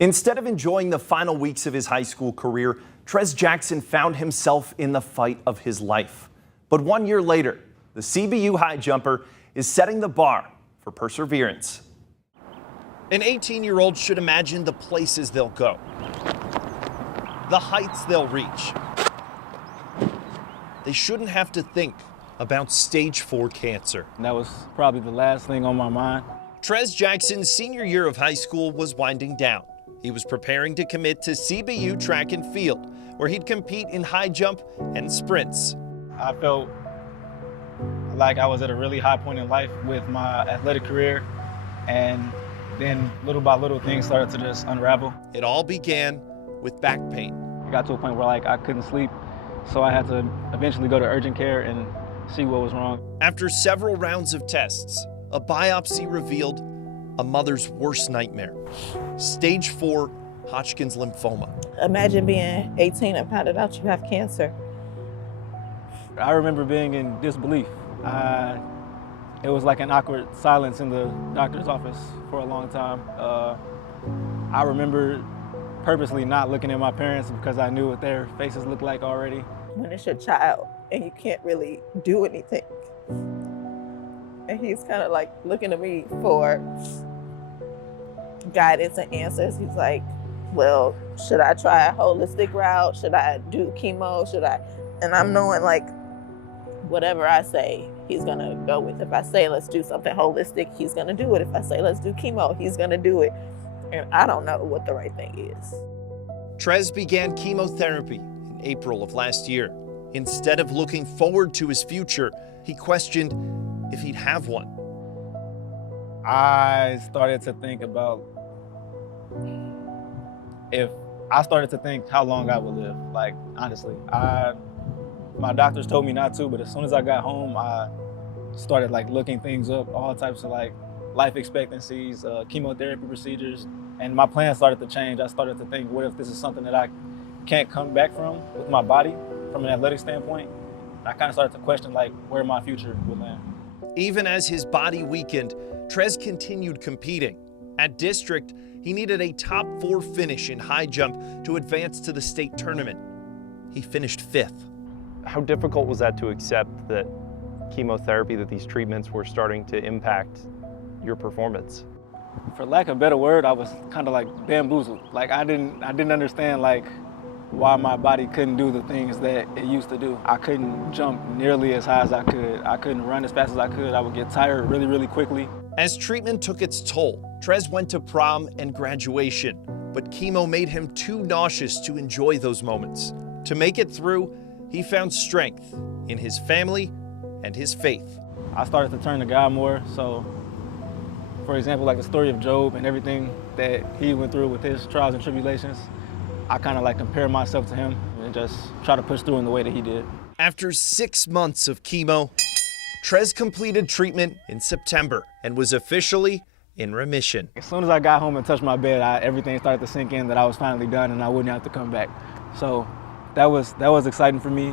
Instead of enjoying the final weeks of his high school career, Trez Jackson found himself in the fight of his life. But 1 year later, the CBU high jumper is setting the bar for perseverance. An 18-year-old should imagine the places they'll go, the heights they'll reach. They shouldn't have to think about stage 4 cancer. That was probably the last thing on my mind. Trez Jackson's senior year of high school was winding down. He was preparing to commit to CBU track and field, where he'd compete in high jump and sprints. I felt like I was at a really high point in life with my athletic career, and then little by little things started to just unravel. It all began with back pain. It got to a point where I couldn't sleep, so I had to eventually go to urgent care and see what was wrong. After several rounds of tests, a biopsy revealed a mother's worst nightmare, stage 4 Hodgkin's lymphoma. Imagine being 18 and finding out you have cancer. I remember being in disbelief. It was like an awkward silence in the doctor's office for a long time. I remember purposely not looking at my parents because I knew what their faces looked like already. When it's your child and you can't really do anything. And he's kind of like looking at me for guidance and answers. He's like, well, should I try a holistic route? Should I do chemo? And I'm knowing like, whatever I say, he's gonna go with. If I say, let's do something holistic, he's gonna do it. If I say, let's do chemo, he's gonna do it. And I don't know what the right thing is. Trez began chemotherapy in April of last year. Instead of looking forward to his future, he questioned if he'd have one. I started to think how long I would live, like, honestly. My doctors told me not to, but as soon as I got home, I started like looking things up, all types of like life expectancies, chemotherapy procedures, and my plan started to change. I started to think, what if this is something that I can't come back from with my body, from an athletic standpoint? I kind of started to question like where my future would land. Even as his body weakened, Trez continued competing. At district, he needed a top 4 finish in high jump to advance to the state tournament. He finished 5th. How difficult was that to accept that chemotherapy, that these treatments were starting to impact your performance? For lack of a better word, I was kind of like bamboozled. Like I didn't understand like why my body couldn't do the things that it used to do. I couldn't jump nearly as high as I could. I couldn't run as fast as I could. I would get tired really, really quickly. As treatment took its toll, Trez went to prom and graduation, but chemo made him too nauseous to enjoy those moments. To make it through, he found strength in his family and his faith. I started to turn to God more. So, for example, like the story of Job and everything that he went through with his trials and tribulations, I kind of like compare myself to him and just try to push through in the way that he did. After 6 months of chemo, Trez completed treatment in September and was officially in remission. As soon as I got home and touched my bed, everything started to sink in that I was finally done and I wouldn't have to come back. So that was exciting for me.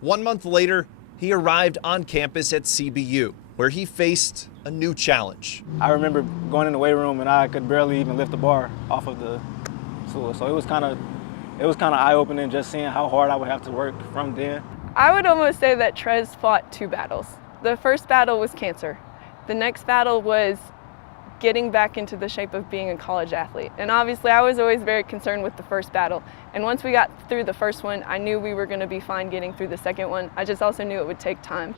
1 month later, he arrived on campus at CBU, where he faced a new challenge. I remember going in the weight room and I could barely even lift the bar off of the stool. So it was kind of eye-opening just seeing how hard I would have to work from then. I would almost say that Trez fought 2 battles. The first battle was cancer. The next battle was getting back into the shape of being a college athlete. And obviously I was always very concerned with the first battle. And once we got through the first one, I knew we were going to be fine getting through the second one. I just also knew it would take time.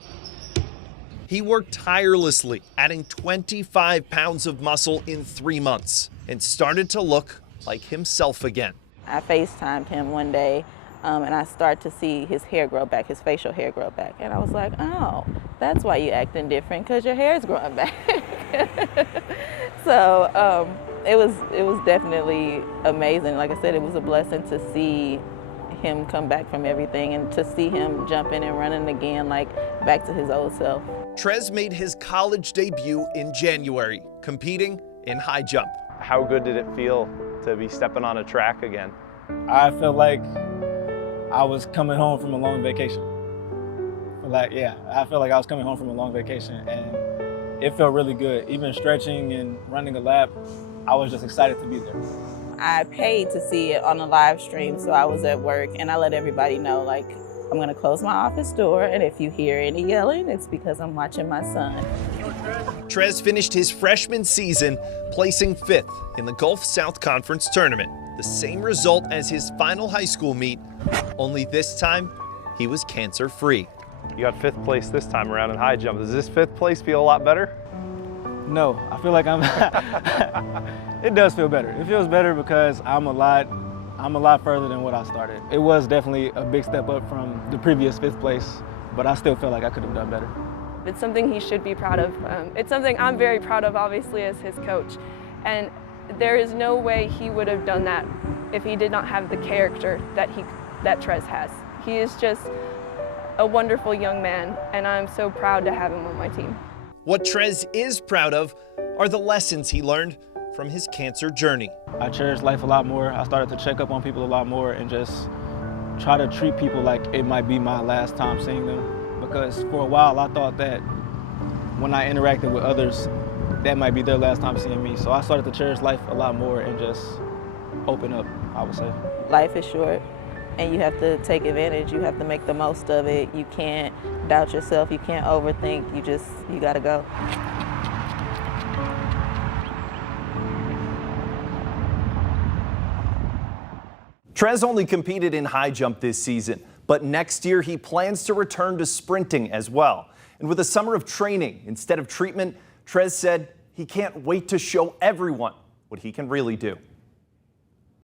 He worked tirelessly, adding 25 pounds of muscle in 3 months, and started to look like himself again. I FaceTimed him one day and I started to see his hair grow back, his facial hair grow back. And I was like, oh, that's why you're acting different, because your hair is growing back. So it was definitely amazing. Like I said, it was a blessing to see him come back from everything and to see him jumping and running again, like back to his old self. Trez made his college debut in January, competing in high jump. How good did it feel to be stepping on a track again? I felt like I was coming home from a long vacation. I felt like I was coming home from a long vacation, and it felt really good. Even stretching and running a lap, I was just excited to be there. I paid to see it on a live stream, so I was at work and I let everybody know, like, I'm gonna close my office door, and if you hear any yelling, it's because I'm watching my son. Trez finished his freshman season placing 5th in the Gulf South Conference tournament. The same result as his final high school meet, only this time he was cancer-free. You got 5th place this time around in high jump. Does this 5th place feel a lot better? No, I feel like I'm, it does feel better. It feels better because I'm a lot further than what I started. It was definitely a big step up from the previous 5th place, but I still feel like I could have done better. It's something he should be proud of. It's something I'm very proud of, obviously, as his coach. And there is no way he would have done that if he did not have the character that Trez has. He is just a wonderful young man, and I'm so proud to have him on my team. What Trez is proud of are the lessons he learned from his cancer journey. I cherish life a lot more. I started to check up on people a lot more and just try to treat people like it might be my last time seeing them. Because for a while I thought that when I interacted with others, that might be their last time seeing me. So I started to cherish life a lot more and just open up, I would say. Life is short, and you have to take advantage. You have to make the most of it. You can't doubt yourself. You can't overthink. You gotta go. Trez only competed in high jump this season, but next year he plans to return to sprinting as well. And with a summer of training instead of treatment, Trez said he can't wait to show everyone what he can really do.